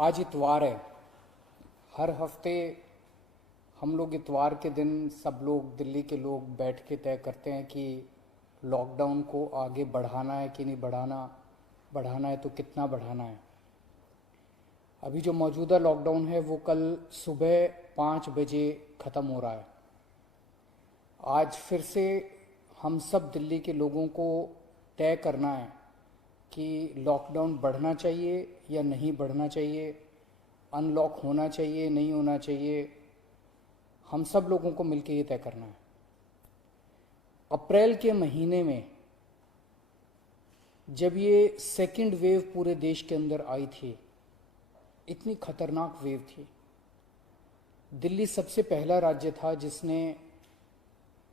आज इतवार है। हर हफ्ते हम लोग इतवार के दिन सब लोग दिल्ली के लोग बैठ के तय करते हैं कि लॉकडाउन को आगे बढ़ाना है कि नहीं बढ़ाना, बढ़ाना है तो कितना बढ़ाना है। अभी जो मौजूदा लॉकडाउन है वो कल सुबह 5 बजे ख़त्म हो रहा है। आज फिर से हम सब दिल्ली के लोगों को तय करना है कि लॉकडाउन बढ़ना चाहिए या नहीं बढ़ना चाहिए, अनलॉक होना चाहिए नहीं होना चाहिए। हम सब लोगों को मिलकर ये तय करना है। अप्रैल के महीने में जब ये सेकंड वेव पूरे देश के अंदर आई थी, इतनी खतरनाक वेव थी। दिल्ली सबसे पहला राज्य था जिसने,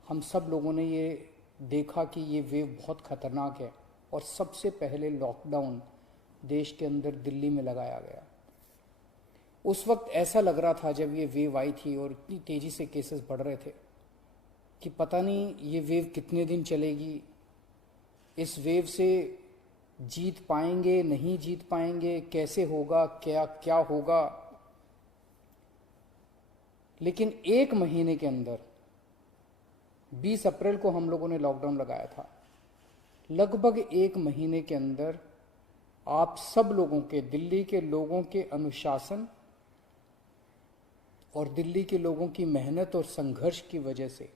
हम सब लोगों ने ये देखा कि ये वेव बहुत खतरनाक है और सबसे पहले लॉकडाउन देश के अंदर दिल्ली में लगाया गया। उस वक्त ऐसा लग रहा था जब ये वेव आई थी और इतनी तेजी से केसेस बढ़ रहे थे कि पता नहीं ये वेव कितने दिन चलेगी, इस वेव से जीत पाएंगे नहीं जीत पाएंगे, कैसे होगा, क्या क्या होगा। लेकिन एक महीने के अंदर 20 अप्रैल को हम लोगों ने लॉकडाउन लगाया था। लगभग एक महीने के अंदर आप सब लोगों के, दिल्ली के लोगों के अनुशासन और दिल्ली के लोगों की मेहनत और संघर्ष की वजह से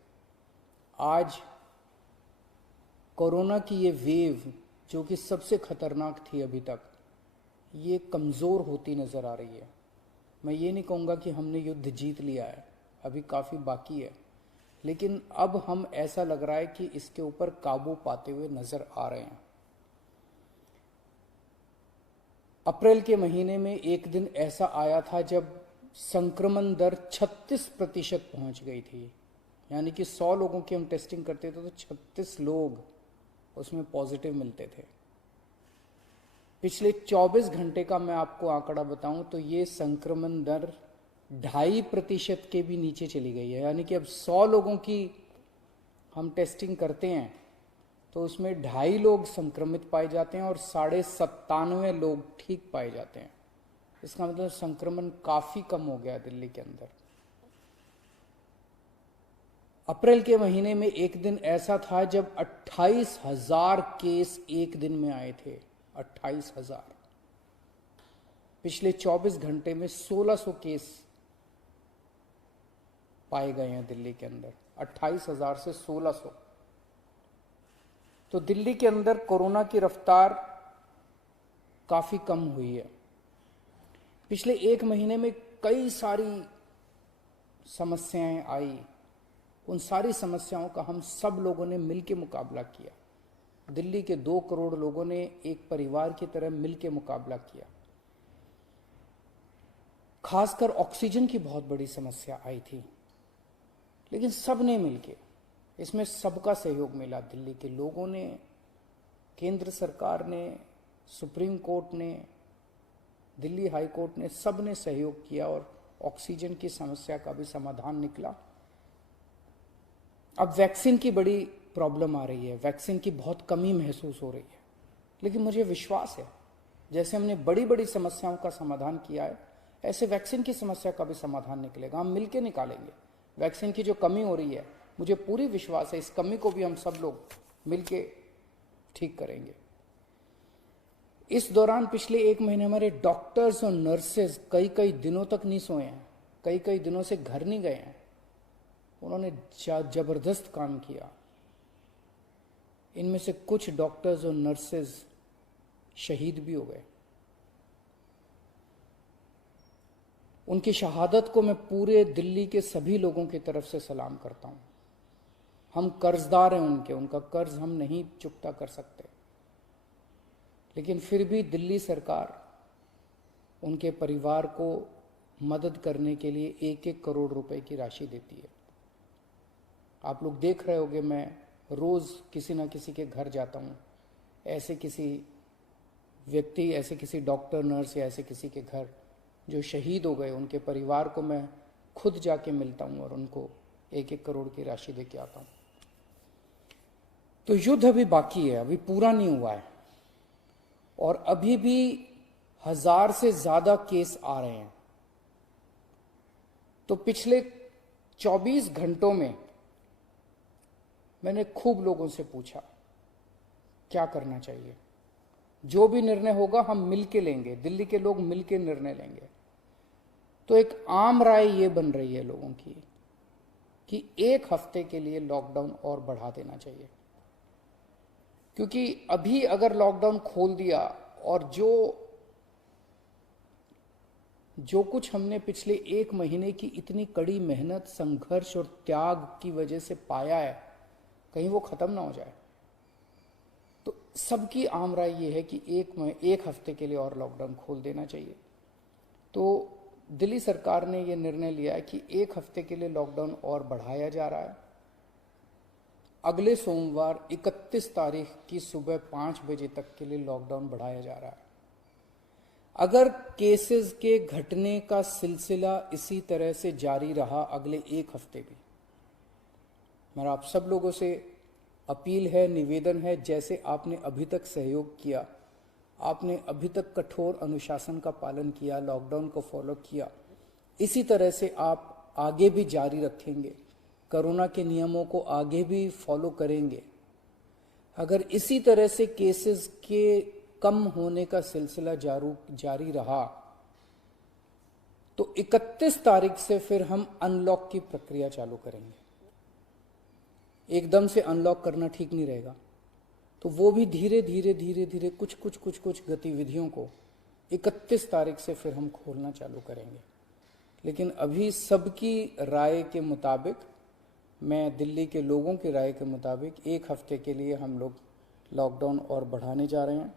आज कोरोना की ये वेव, जो कि सबसे खतरनाक थी अभी तक, ये कमज़ोर होती नज़र आ रही है। मैं ये नहीं कहूँगा कि हमने युद्ध जीत लिया है, अभी काफ़ी बाकी है, लेकिन अब हम, ऐसा लग रहा है कि इसके ऊपर काबू पाते हुए नज़र आ रहे हैं। अप्रैल के महीने में एक दिन ऐसा आया था जब संक्रमण दर 36% पहुंच गई थी। यानी कि 100 लोगों की हम टेस्टिंग करते थे तो 36 लोग उसमें पॉजिटिव मिलते थे। पिछले 24 घंटे का मैं आपको आंकड़ा बताऊं तो ये संक्रमण दर 2.5% के भी नीचे चली गई है। यानी कि अब 100 लोगों की हम टेस्टिंग करते हैं तो उसमें 2.5 लोग संक्रमित पाए जाते हैं और 97.5 लोग ठीक पाए जाते हैं। इसका मतलब संक्रमण काफी कम हो गया दिल्ली के अंदर। अप्रैल के महीने में एक दिन ऐसा था जब 28,000 केस एक दिन में आए थे। 28,000। पिछले 24 घंटे में 1600 केस पाए गए हैं दिल्ली के अंदर। 28,000 से 1600। तो दिल्ली के अंदर कोरोना की रफ्तार काफी कम हुई है। पिछले एक महीने में कई सारी समस्याएं आई। उन सारी समस्याओं का हम सब लोगों ने मिलकर मुकाबला किया। दिल्ली के 2 करोड़ लोगों ने एक परिवार की तरह मिलकर मुकाबला किया। खासकर ऑक्सीजन की बहुत बड़ी समस्या आई थी, लेकिन सब ने मिलके, इसमें सबका सहयोग मिला। दिल्ली के लोगों ने, केंद्र सरकार ने, सुप्रीम कोर्ट ने, दिल्ली हाई कोर्ट ने, सब ने सहयोग किया और ऑक्सीजन की समस्या का भी समाधान निकला। अब वैक्सीन की बड़ी प्रॉब्लम आ रही है, वैक्सीन की बहुत कमी महसूस हो रही है, लेकिन मुझे विश्वास है जैसे हमने बड़ी बड़ी समस्याओं का समाधान किया है, ऐसे वैक्सीन की समस्या का भी समाधान निकलेगा। हम मिलकर निकालेंगे। वैक्सीन की जो कमी हो रही है, मुझे पूरी विश्वास है इस कमी को भी हम सब लोग मिलके ठीक करेंगे। इस दौरान पिछले एक महीने हमारे डॉक्टर्स और नर्सेज कई कई दिनों तक नहीं सोए हैं, कई कई दिनों से घर नहीं गए हैं। उन्होंने जबरदस्त काम किया। इनमें से कुछ डॉक्टर्स और नर्सेज शहीद भी हो गए। उनकी शहादत को मैं पूरे दिल्ली के सभी लोगों की तरफ से सलाम करता हूं। हम कर्जदार हैं उनके, उनका कर्ज हम नहीं चुकता कर सकते, लेकिन फिर भी दिल्ली सरकार उनके परिवार को मदद करने के लिए 1-1 करोड़ रुपए की राशि देती है। आप लोग देख रहे होंगे, मैं रोज किसी ना किसी के घर जाता हूँ, ऐसे किसी व्यक्ति, ऐसे किसी डॉक्टर, नर्स या ऐसे किसी के घर जो शहीद हो गए, उनके परिवार को मैं खुद जाके मिलता हूँ और उनको 1-1 करोड़ की राशि दे के आता हूँ। तो युद्ध अभी बाकी है, अभी पूरा नहीं हुआ है और अभी भी 1000 से ज्यादा केस आ रहे हैं। तो पिछले 24 घंटों में मैंने खूब लोगों से पूछा क्या करना चाहिए। जो भी निर्णय होगा हम मिलके लेंगे, दिल्ली के लोग मिलके निर्णय लेंगे। तो एक आम राय ये बन रही है लोगों की कि 1 हफ्ते के लिए लॉकडाउन और बढ़ा देना चाहिए, क्योंकि अभी अगर लॉकडाउन खोल दिया और जो कुछ हमने पिछले 1 महीने की इतनी कड़ी मेहनत, संघर्ष और त्याग की वजह से पाया है, कहीं वो खत्म ना हो जाए। तो सबकी आम राय ये है कि 1 हफ्ते के लिए और लॉकडाउन खोल देना चाहिए। तो दिल्ली सरकार ने ये निर्णय लिया है कि 1 हफ्ते के लिए लॉकडाउन और बढ़ाया जा रहा है। अगले सोमवार 31 तारीख की सुबह 5 बजे तक के लिए लॉकडाउन बढ़ाया जा रहा है। अगर केसेस के घटने का सिलसिला इसी तरह से जारी रहा अगले 1 हफ्ते भी, मेरा आप सब लोगों से अपील है, निवेदन है, जैसे आपने अभी तक सहयोग किया, आपने अभी तक कठोर अनुशासन का पालन किया, लॉकडाउन को फॉलो किया, इसी तरह से आप आगे भी जारी रखेंगे, कोरोना के नियमों को आगे भी फॉलो करेंगे। अगर इसी तरह से केसेस के कम होने का सिलसिला जारी रहा तो 31 तारीख से फिर हम अनलॉक की प्रक्रिया चालू करेंगे। एकदम से अनलॉक करना ठीक नहीं रहेगा, तो वो भी धीरे धीरे कुछ गतिविधियों को 31 तारीख से फिर हम खोलना चालू करेंगे। लेकिन अभी सबकी राय के मुताबिक, मैं दिल्ली के लोगों की राय के मुताबिक 1 हफ्ते के लिए हम लोग लॉकडाउन और बढ़ाने जा रहे हैं।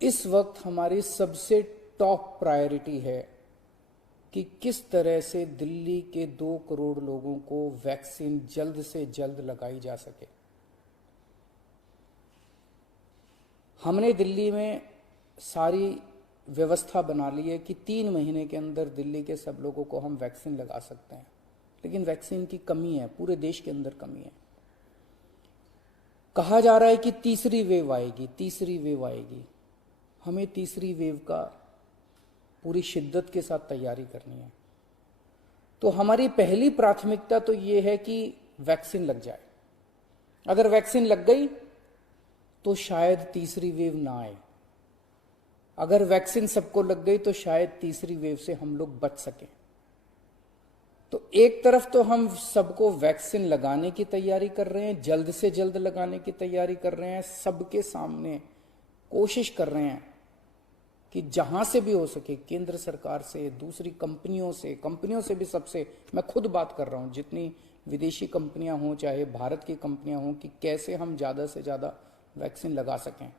इस वक्त हमारी सबसे टॉप प्रायोरिटी है कि किस तरह से दिल्ली के 2 करोड़ लोगों को वैक्सीन जल्द से जल्द लगाई जा सके। हमने दिल्ली में सारी व्यवस्था बना ली है कि 3 महीने के अंदर दिल्ली के सब लोगों को हम वैक्सीन लगा सकते हैं, लेकिन वैक्सीन की कमी है, पूरे देश के अंदर कमी है। कहा जा रहा है कि तीसरी वेव आएगी। हमें तीसरी वेव का पूरी शिद्दत के साथ तैयारी करनी है। तो हमारी पहली प्राथमिकता तो ये है कि वैक्सीन लग जाए। अगर वैक्सीन लग गई तो शायद तीसरी वेव ना आए। अगर वैक्सीन सबको लग गई तो शायद तीसरी वेव से हम लोग बच सकें। तो एक तरफ तो हम सबको वैक्सीन लगाने की तैयारी कर रहे हैं, जल्द से जल्द लगाने की तैयारी कर रहे हैं, सबके सामने कोशिश कर रहे हैं कि जहां से भी हो सके, केंद्र सरकार से, दूसरी कंपनियों से भी, सबसे मैं खुद बात कर रहा हूं, जितनी विदेशी कंपनियां हों चाहे भारत की कंपनियां हों, कि कैसे हम ज्यादा से ज्यादा वैक्सीन लगा सकें।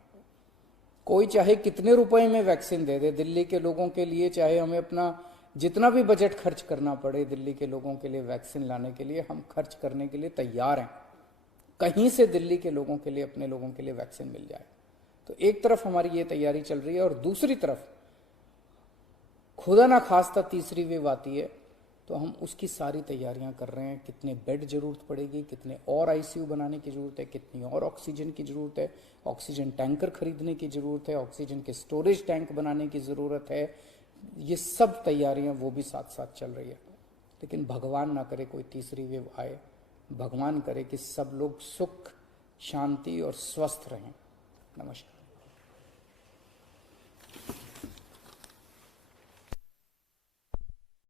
कोई चाहे कितने रुपए में वैक्सीन दे दे दिल्ली के लोगों के लिए, चाहे हमें अपना जितना भी बजट खर्च करना पड़े दिल्ली के लोगों के लिए वैक्सीन लाने के लिए, हम खर्च करने के लिए तैयार हैं। कहीं से दिल्ली के लोगों के लिए, अपने लोगों के लिए वैक्सीन मिल जाए। तो एक तरफ हमारी ये तैयारी चल रही है और दूसरी तरफ खुदा ना खास्ता तीसरी वेव आती है तो हम उसकी सारी तैयारियां कर रहे हैं। कितने बेड जरूरत पड़ेगी, कितने और आईसीयू बनाने की जरूरत है, कितनी और ऑक्सीजन की जरूरत है, ऑक्सीजन टैंकर खरीदने की जरूरत है, ऑक्सीजन के स्टोरेज टैंक बनाने की जरूरत है। ये सब तैयारियां वो भी साथ साथ चल रही है। लेकिन भगवान ना करे कोई तीसरी वेव आए, भगवान करे कि सब लोग सुख, शांति और स्वस्थ रहें। नमस्कार।